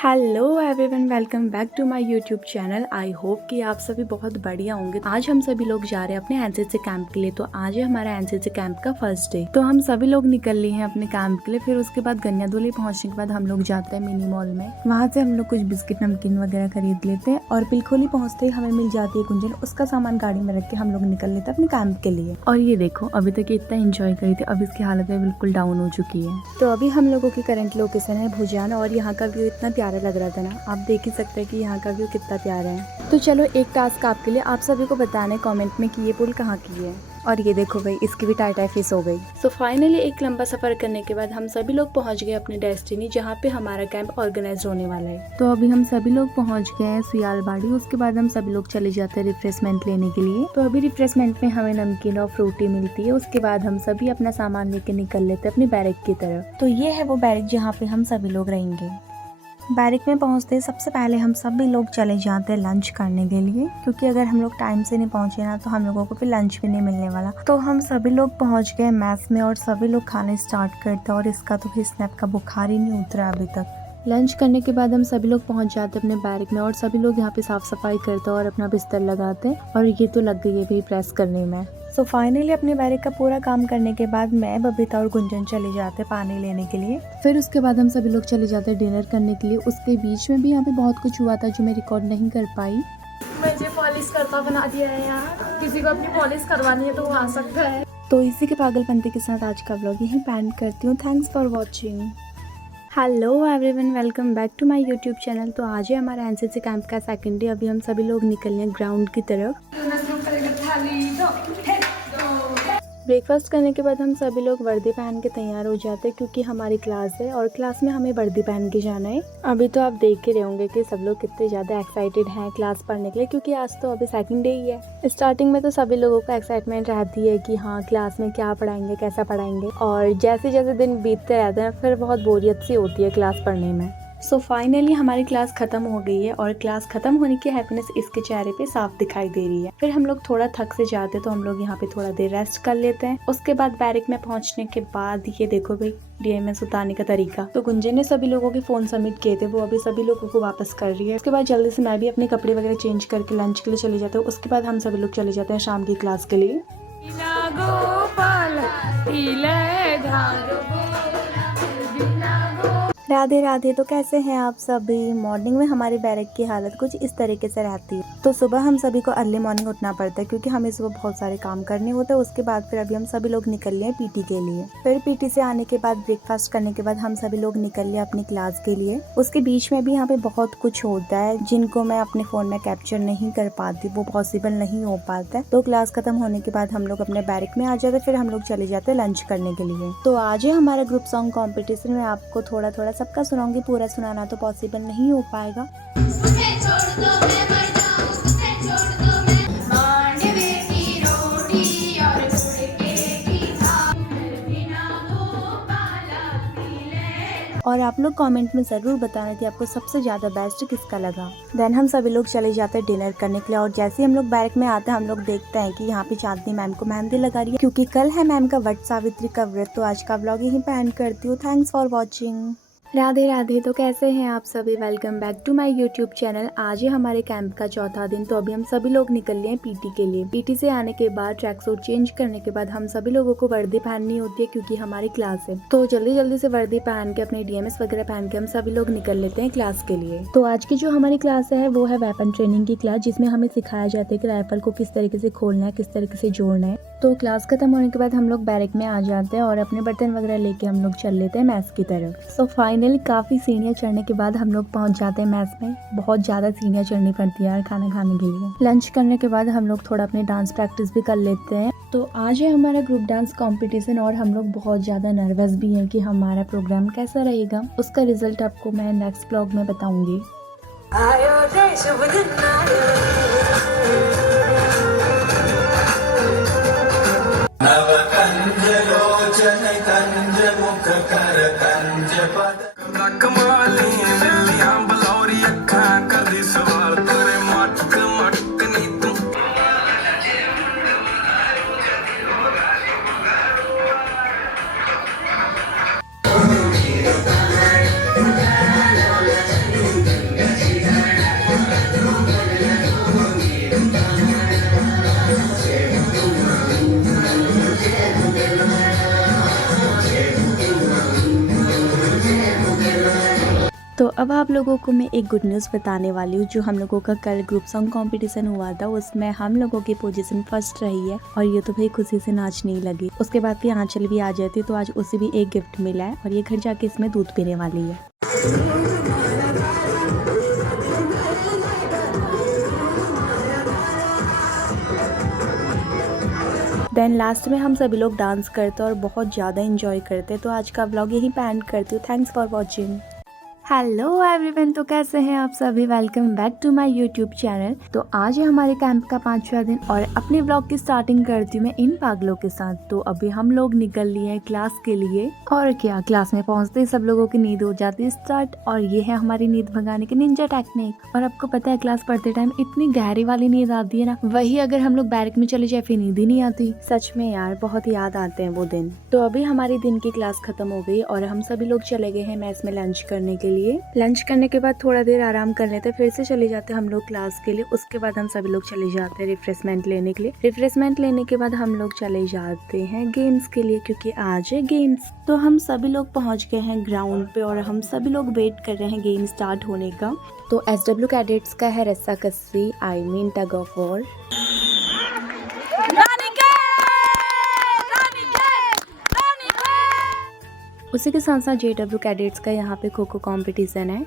Hello everyone, welcome back to my YouTube channel. I hope कि आप सभी बहुत बढ़िया होंगे। आज हम सभी लोग जा रहे हैं अपने एनसीसी कैंप के लिए। तो आज है हमारा एनसीसी कैंप का फर्स्ट डे। तो हम सभी लोग निकल लिए हैं अपने कैंप के लिए। फिर उसके बाद गन्यादोली पहुंचने के बाद हम लोग जाते हैं मिनी मॉल में। वहाँ से हम लोग कुछ बिस्किट नमकीन वगैरह खरीद लेते हैं और पिलखोली पहुँचते ही हमें मिल जाती है गुंजन। उसका सामान गाड़ी में रख के हम लोग निकल लेते हैं अपने कैंप के लिए। और ये देखो, अभी तक इतना एंजॉय करी थी, अब इसकी हालत बिल्कुल डाउन हो चुकी है। तो अभी हम लोगों की करंट लोकेशन है भुजान और यहाँ का व्यू इतना प्यारा लग रहा था ना, आप देख ही सकते हैं कि यहाँ का व्यू कितना प्यारा है। तो चलो एक टास्क आपके लिए, आप सभी को बताना है कमेंट में कि ये पुल कहाँ की है। और ये देखो भाई, इसकी भी टाई फिस हो गई। सो फाइनली एक लंबा सफर करने के बाद हम सभी लोग पहुँच गए अपने डेस्टिनी, जहाँ पे हमारा कैंप ऑर्गेनाइज होने वाला है। तो अभी हम सभी लोग पहुँच गए हैं सुयालबाड़ी। उसके बाद हम सभी लोग चले जाते हैं रिफ्रेशमेंट लेने के लिए। तो अभी रिफ्रेशमेंट में हमें नमकीन और फ्रूटी मिलती है। उसके बाद हम सभी अपना सामान लेके निकल लेते हैं अपनी बैरक की तरफ। तो ये है वो बैरक जहाँ पे हम सभी लोग रहेंगे। बैरक में पहुंचते सबसे पहले हम सभी लोग चले जाते हैं लंच करने के लिए, क्योंकि अगर हम लोग टाइम से नहीं पहुंचे ना तो हम लोगों को फिर लंच भी नहीं मिलने वाला। तो हम सभी लोग पहुंच गए मैस में और सभी लोग खाने स्टार्ट करते हैं। और इसका तो फिर स्नैप का बुखार ही नहीं उतरा अभी तक। लंच करने के बाद हम सभी लोग पहुंच जाते हैं अपने बैरक में और सभी लोग यहाँ पे साफ सफाई करते हैं और अपना बिस्तर लगाते हैं। और ये तो लग गई है भी प्रेस करने में। सो फाइनली अपने बैरक का पूरा काम करने के बाद मैं, बबीता और गुंजन चले जाते पानी लेने के लिए। फिर उसके बाद हम सभी लोग चले जाते डिनर करने के लिए। उसके बीच में भी यहाँ पे बहुत कुछ हुआ था जो मैं रिकॉर्ड नहीं कर पाई। मुझे पॉलिश करता बना दिया है यहाँ। किसी को अपनी पॉलिश करवानी है तो वो आ सकता है। तो इसी के पागलपंती के साथ आज का व्लॉग यहीं एंड करती हूँ। Thanks for watching. Hello everyone, welcome back to my YouTube channel. तो आज है हमारा एनसीसी कैंप का सेकंड डे। अभी हम सभी लोग निकल रहे हैं ग्राउंड की तरफ। ब्रेकफास्ट करने के बाद हम सभी लोग वर्दी पहन के तैयार हो जाते हैं, क्योंकि हमारी क्लास है और क्लास में हमें वर्दी पहन के जाना है। अभी तो आप देख के रहे होंगे कि सब लोग कितने ज़्यादा एक्साइटेड हैं क्लास पढ़ने के लिए, क्योंकि आज तो अभी सेकंड डे ही है। स्टार्टिंग में तो सभी लोगों को एक्साइटमेंट रहती है कि हाँ क्लास में क्या पढ़ाएंगे, कैसा पढ़ाएंगे। और जैसे जैसे दिन बीतते रहते हैं फिर बहुत बोरियत सी होती है क्लास पढ़ने में। सो फाइनली हमारी क्लास खत्म हो गई है और क्लास खत्म होने की हैप्पीनेस इसके चेहरे पे साफ दिखाई दे रही है। फिर हम लोग थोड़ा थक से जाते तो हम लोग यहाँ पे थोड़ा देर रेस्ट कर लेते हैं। उसके बाद बैरक में पहुंचने के बाद ये देखो भाई, डीएमएस उतारने का तरीका। तो गुंजन ने सभी लोगों के फोन सबमिट किए थे, वो अभी सभी लोगों को वापस कर रही है। उसके बाद जल्दी से मैं भी अपने कपड़े वगैरह चेंज करके लंच के लिए चले जाते हूँ। उसके बाद हम सभी लोग चले जाते हैं शाम की क्लास के लिए। राधे राधे। तो कैसे हैं आप सभी। मॉर्निंग में हमारी बैरक की हालत कुछ इस तरीके से रहती है। तो सुबह हम सभी को अर्ली मॉर्निंग उठना पड़ता है, क्योंकि हमें सुबह बहुत सारे काम करने होते हैं। उसके बाद फिर अभी हम सभी लोग निकल लिए पीटी के लिए। फिर पीटी से आने के बाद ब्रेकफास्ट करने के बाद हम सभी लोग निकल लिए अपनी क्लास के लिए। उसके बीच में भी यहाँ पे बहुत कुछ होता है जिनको मैं अपने फोन में कैप्चर नहीं कर पाती, वो पॉसिबल नहीं हो पाता है। तो क्लास खत्म होने के बाद हम लोग अपने बैरक में आ जाते, फिर हम लोग चले जाते लंच करने के लिए। तो आज है हमारा ग्रुप सॉन्ग कॉम्पिटिशन में आपको थोड़ा थोड़ा सबका सुनाऊंगी, पूरा सुनाना तो पॉसिबल नहीं हो पाएगा। और आप लोग कमेंट में ज़रूर बताना कि आपको सबसे ज़्यादा बेस्ट किसका लगा। देन हम सभी लोग चले जाते हैं डिनर करने के लिए। और जैसे ही हम लोग बैरक में आते हैं हम लोग देखते हैं कि यहाँ पे चांदनी मैम को मेहंदी लगा रही है, क्योंकि कल है मैम का वट सावित्री का व्रत। तो आज का व्लॉग यहीं पे एंड करती हूँ। Thanks for watching. Radhe Radhe. तो कैसे हैं आप सभी, welcome back to my YouTube channel. आज है हमारे कैंप का चौथा दिन। तो अभी हम सभी लोग निकल लिए हैं पीटी के लिए। पीटी से आने के बाद ट्रैक सूट चेंज करने के बाद हम सभी लोगों को वर्दी पहननी होती है, क्योंकि हमारी क्लास है। तो जल्दी जल्दी से वर्दी पहन के अपने डीएमएस वगैरह पहन के हम सभी लोग निकल लेते हैं क्लास के लिए। तो आज की जो हमारी क्लास है वो है वेपन ट्रेनिंग की क्लास, जिसमें हमें सिखाया जाता है कि राइफल को किस तरीके से खोलना है, किस तरीके से जोड़ना है। तो क्लास खत्म होने के बाद हम लोग बैरक में आ जाते हैं और अपने बर्तन वगैरह लेके हम लोग चल लेते हैं मैस की तरफ। सो फाइनली काफी सीढ़ियाँ चढ़ने के बाद हम लोग पहुंच जाते हैं मैस में। बहुत ज्यादा सीढ़ियाँ चढ़नी पड़ती है यार खाना खाने के लिए। लंच करने के बाद हम लोग थोड़ा अपने डांस प्रैक्टिस भी कर लेते हैं। तो आज है हमारा ग्रुप डांस कंपटीशन और हम लोग बहुत ज्यादा नर्वस भी हैं कि हमारा प्रोग्राम कैसा रहेगा। उसका रिजल्ट आपको मैं नेक्स्ट ब्लॉग में बताऊंगी। तो अब आप लोगों को मैं एक गुड न्यूज़ बताने वाली हूँ। जो हम लोगों का कल ग्रुप सॉन्ग कंपटीशन हुआ था उसमें हम लोगों की पोजीशन फर्स्ट रही है और ये तो भाई खुशी से नाचने ही लगी। उसके बाद फिर आंचल भी आ जाती तो आज उसे भी एक गिफ्ट मिला है और ये घर जाके इसमें दूध पीने वाली है। देन लास्ट में हम सभी लोग डांस करते और बहुत ज़्यादा इंजॉय करते। तो आज का व्लॉग यहीं पे एंड करती हूँ। Thanks for watching. Hello everyone, तो कैसे हैं आप सभी। Welcome back to my YouTube channel. तो आज है हमारे कैंप का 5वां दिन और अपने व्लॉग की स्टार्टिंग करती हूँ मैं इन पागलों के साथ। तो अभी हम लोग निकल लिए हैं क्लास के लिए और क्या क्लास में पहुँचते ही सब लोगों की नींद हो जाती है स्टार्ट। और ये है हमारी नींद भगाने की निंजा टेक्निक। और आपको पता है क्लास पढ़ते टाइम इतनी गहरी वाली नींद आती है ना, वही अगर हम लोग बैरक में चले जाए फिर नींद ही नहीं आती। सच में यार बहुत याद आते हैं वो दिन। तो अभी हमारी दिन की क्लास खत्म हो गई और हम सभी लोग चले गए हैं मेस में लंच करने के लिए। लंच करने के बाद थोड़ा देर आराम कर लेते, फिर से चले जाते हम लोग क्लास के लिए। उसके बाद हम सभी लोग चले जाते हैं रिफ्रेशमेंट लेने के लिए। रिफ्रेशमेंट लेने के बाद हम लोग चले जाते हैं गेम्स के लिए क्योंकि आज है गेम्स। तो हम सभी लोग पहुंच गए हैं ग्राउंड पे और हम सभी लोग वेट कर रहे हैं गेम स्टार्ट होने का। तो SW कैडेट्स का है रस्सा कस्सी, I mean tug of war. उसी के साथ साथ JW कैडेट्स का यहाँ पे खो खो कॉम्पिटिशन है।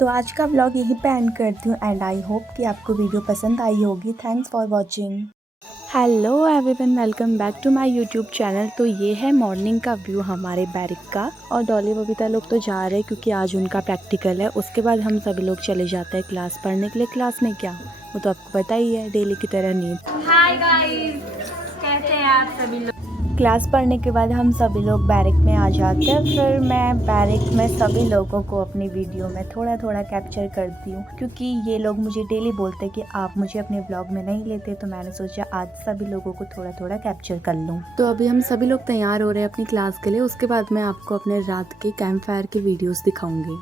तो आज का व्लॉग यहीं पे एंड करती हूँ एंड आई होप कि आपको वीडियो पसंद आई होगी। Thanks for watching. Hello everyone, welcome back to my YouTube channel. तो ये है मॉर्निंग का व्यू हमारे बैरिक का और डॉली बबीता लोग तो जा रहे हैं क्योंकि आज उनका प्रैक्टिकल है। उसके बाद हम सभी लोग चले जाते हैं क्लास पढ़ने के लिए। क्लास में क्या, वो तो आपको पता ही है, डेली की तरह नींद। हाय गाइस, कैसे हैं आप सभी लोग। क्लास पढ़ने के बाद हम सभी लोग बैरिक में आ जाते हैं। फिर मैं बैरिक में सभी लोगों को अपनी वीडियो में थोड़ा थोड़ा कैप्चर करती हूँ क्योंकि ये लोग मुझे डेली बोलते हैं कि आप मुझे अपने व्लॉग में नहीं लेते। तो मैंने सोचा आज सभी लोगों को थोड़ा थोड़ा कैप्चर कर लूँ। तो अभी हम सभी लोग तैयार हो रहे हैं अपनी क्लास के लिए। उसके बाद मैं आपको अपने रात के कैंप फायर की वीडियोज़ दिखाऊँगी।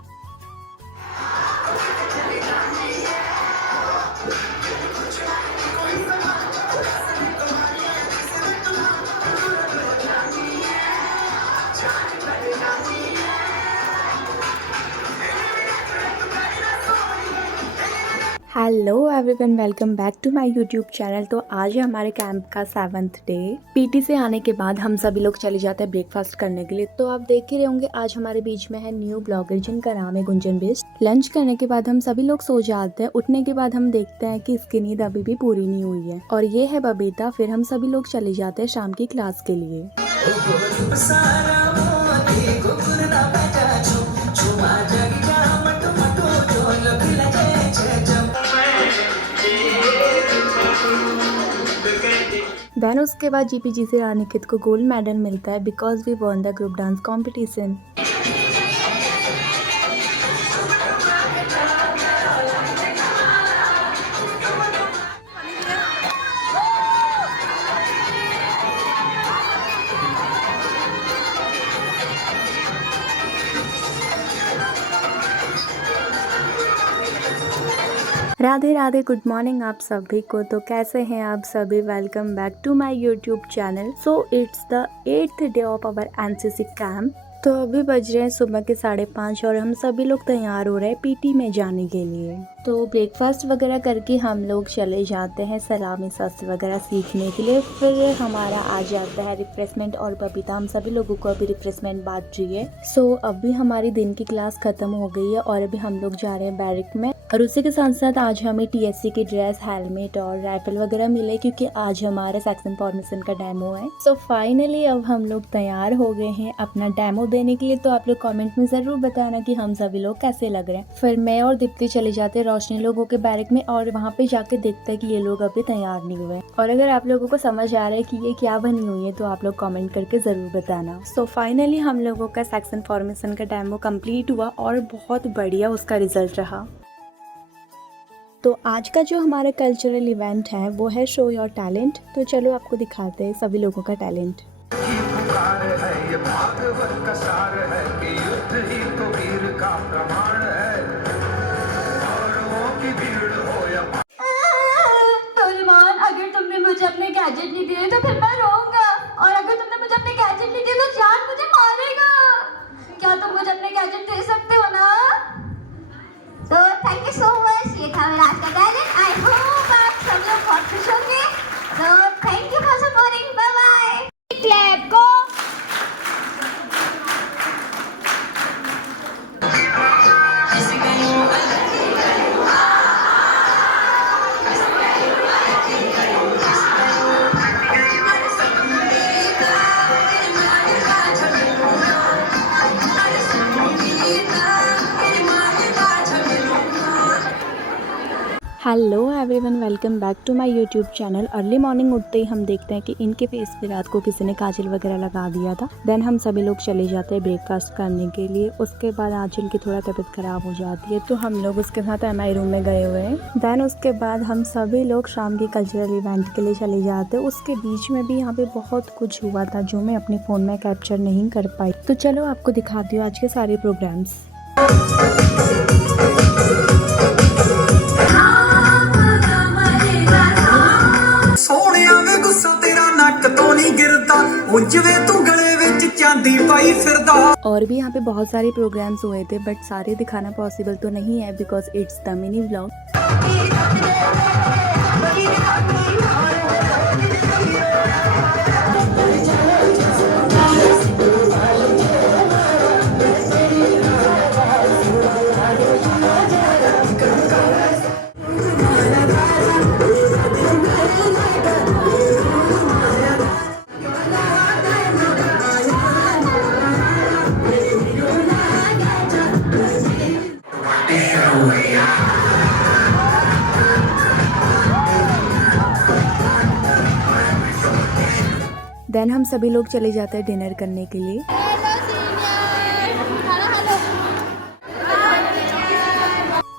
Hello everyone, welcome back to my YouTube channel. तो आज है हमारे कैंप का 7th डे। पीटी से आने के बाद हम सभी लोग चले जाते हैं ब्रेकफास्ट करने के लिए। तो आप देख ही रहे होंगे आज हमारे बीच में है न्यू ब्लॉगर जिनका नाम है गुंजन बेस्ट। लंच करने के बाद हम सभी लोग सो जाते हैं। उठने के बाद हम देखते हैं कि इसकी नींद अभी भी पूरी नहीं हुई है और ये है बबीता। फिर हम सभी लोग चले जाते हैं शाम की क्लास के लिए। देन उसके बाद GPG से रानीकित को गोल्ड मेडल मिलता है because we won the group dance competition. Radhe Radhe, good morning आप सभी को। तो कैसे हैं आप सभी। Welcome back to my YouTube channel. So it's the 8th day of our NCC camp. तो अभी बज रहे हैं सुबह के 5:30 और हम सभी लोग तैयार हो रहे हैं PT में जाने के लिए। तो ब्रेकफास्ट वगैरह करके हम लोग चले जाते हैं सलामी शस्त्र वगैरह सीखने के लिए। फिर हमारा आ जाता है रिफ्रेशमेंट और बबीता हम सभी लोगों को अभी रिफ्रेशमेंट बांट रही है। सो अभी हमारी दिन की क्लास खत्म हो गई है और अभी हम लोग जा रहे हैं बैरिक में। और उसी के साथ साथ आज हमें टीएससी की ड्रेस, हेलमेट और राइफल वगैरह मिले क्योंकि आज हमारा सेक्शन फॉर्मेशन का डेमो है। सो फाइनली अब हम लोग तैयार हो गए हैं अपना डेमो देने के लिए। तो आप लोग कमेंट में ज़रूर बताना कि हम सभी लोग कैसे लग रहे हैं। फिर मैं और दीप्ति चले जाते हैं रोशनी लोगों के बैरक में और वहाँ पे जाके देखते हैं कि ये लोग अभी तैयार नहीं हुए। और अगर आप लोगों को समझ आ रहा है कि ये क्या बनी हुई है तो आप लोग कमेंट करके ज़रूर बताना। सो फाइनली हम लोगों का सेक्शन फॉर्मेशन का डेमो कंप्लीट हुआ और बहुत बढ़िया उसका रिजल्ट रहा। तो आज का जो हमारा कल्चरल इवेंट है वो है शो योर टैलेंट। तो चलो आपको दिखाते हैं सभी लोगों का टैलेंट। पुकार है ये भागवत का सार है कि युद्ध ही तो वीर का प्रमाण है। कौरवों की भीड़ हो या सलमान, अगर तुमने मुझे अपने गैजेट नहीं दिए तो फिर मैं रोऊंगा, और अगर तुमने मुझे अपने गैजेट नहीं दिए तो जान मुझे मारेगा। क्या तुम मुझे अपने गैजेट दे सकते हो ना? तो थैंक यू सो मच। ये था मेरा आज का टैलेंट। आई होप आप सब लोग बहुत खुश होंगे। तो thank you for supporting. Bye bye. Clap को hello everyone, welcome back to my YouTube channel. Early morning उठते ही हम देखते हैं कि इनके फेस पे रात को किसी ने काजल वगैरह लगा दिया था। देन हम सभी लोग चले जाते हैं ब्रेकफास्ट करने के लिए। उसके बाद आज इनकी थोड़ा तबीयत खराब हो जाती है तो हम लोग उसके साथ एमआई रूम में गए हुए हैं। देन उसके बाद हम सभी लोग शाम के कल्चरल इवेंट के लिए चले जाते हैं। उसके बीच में भी यहाँ पे बहुत कुछ हुआ था जो मैं अपने फ़ोन में कैप्चर नहीं कर पाई। तो चलो आपको दिखाती हूँ आज के सारे प्रोग्राम्स। सोहणिया वे गुस्सा तेरा नक तो नहीं गिरदा, उंज वे तू गले विच चांदी पाई फिरदा। और भी यहाँ पे बहुत सारे प्रोग्राम्स हुए थे बट सारे दिखाना पॉसिबल तो नहीं है because it's the mini vlog. Then हम सभी लोग चले जाते हैं डिनर करने के लिए।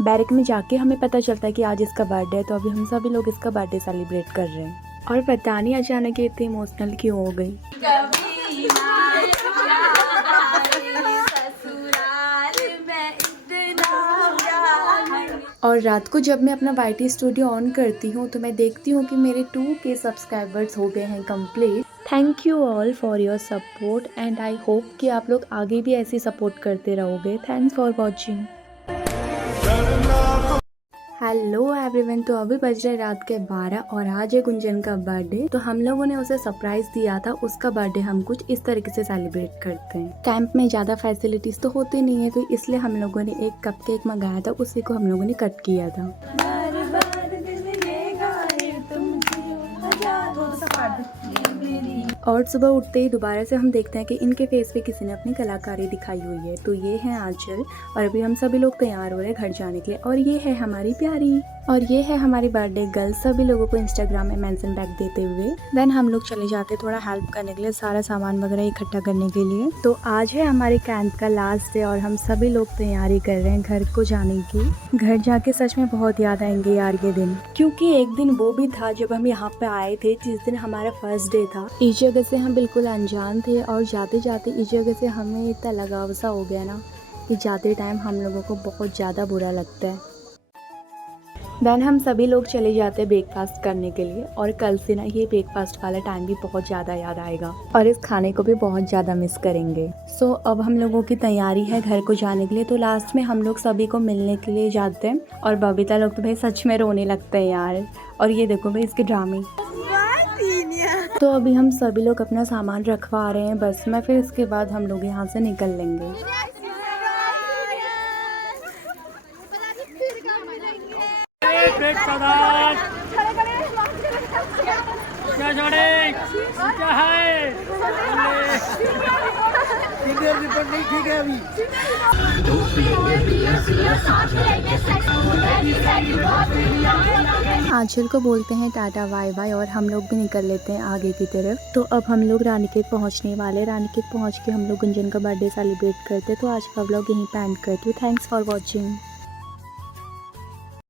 बैरक में जाके हमें पता चलता है कि आज इसका बर्थडे है तो अभी हम सभी लोग इसका बर्थडे सेलिब्रेट कर रहे हैं। और पता नहीं अचानक ये इतनी इमोशनल क्यों हो गई। और रात को जब मैं अपना YT स्टूडियो ऑन करती हूँ तो मैं देखती हूँ कि मेरे 2K सब्सक्राइबर्स हो गए हैं complete. Thank you all for your support and I hope कि आप लोग आगे भी ऐसे सपोर्ट करते रहोगे। Thanks for watching. Hello everyone, तो अभी बज रहे रात के 12 और आज है गुंजन का बर्थडे। तो हम लोगों ने उसे सरप्राइज दिया था। उसका बर्थडे हम कुछ इस तरीके से सेलिब्रेट करते हैं। कैंप में ज़्यादा फैसिलिटीज तो होती नहीं है तो इसलिए हम लोगों ने एक कप केक मंगाया था, उसी को हम लोगों ने कट किया था। और सुबह उठते ही दोबारा से हम देखते हैं कि इनके फेस पे किसी ने अपनी कलाकारी दिखाई हुई है। तो ये है आंचल और अभी हम सभी लोग तैयार हो रहे हैं घर जाने के लिए। और ये है हमारी प्यारी और ये है हमारी बर्थडे गर्ल, सभी लोगों को इंस्टाग्राम में मेंशन बैक देते हुए। देन हम लोग चले जाते हैं थोड़ा हेल्प करने के लिए, सारा सामान वगैरह इकट्ठा करने के लिए। तो आज है हमारे कैंप का लास्ट डे और हम सभी लोग तैयारी कर रहे हैं घर को जाने की। घर जाके सच में बहुत याद आएंगे यार ये दिन, क्योंकि एक दिन वो भी था जब हम यहाँ पे आए थे जिस दिन हमारा फर्स्ट डे था। इस जगह से हम बिल्कुल अनजान थे और जाते जाते इस जगह से हमें इतना लगाव सा हो गया ना कि जाते टाइम हम लोगों को बहुत ज़्यादा बुरा लगता है। देन हम सभी लोग चले जाते हैं ब्रेकफास्ट करने के लिए और कल से ना ये ब्रेकफास्ट वाला टाइम भी बहुत ज़्यादा याद आएगा और इस खाने को भी बहुत ज़्यादा मिस करेंगे। सो अब हम लोगों की तैयारी है घर को जाने के लिए। तो लास्ट में हम लोग सभी को मिलने के लिए जाते हैं और बबीता लोग तो भाई सच में रोने लगते हैं यार। और ये देखो भाई इसके ड्रामे। तो अभी हम सभी लोग अपना सामान रखवा रहे हैं बस में, फिर इसके बाद हम लोग यहाँ से निकल लेंगे। क्या छोड़े क्या है रिपोर्ट नहीं ठीक है अभी। आंचल को बोलते हैं टाटा बाय बाय और हम लोग भी निकल लेते हैं आगे की तरफ। तो अब हम लोग रानीखेत पहुंचने वाले। रानीखेत पहुंच के हम लोग गुंजन का बर्थडे सेलिब्रेट करते। तो आज का व्लॉग यहीं पे एंड करती हूँ। Thanks for watching.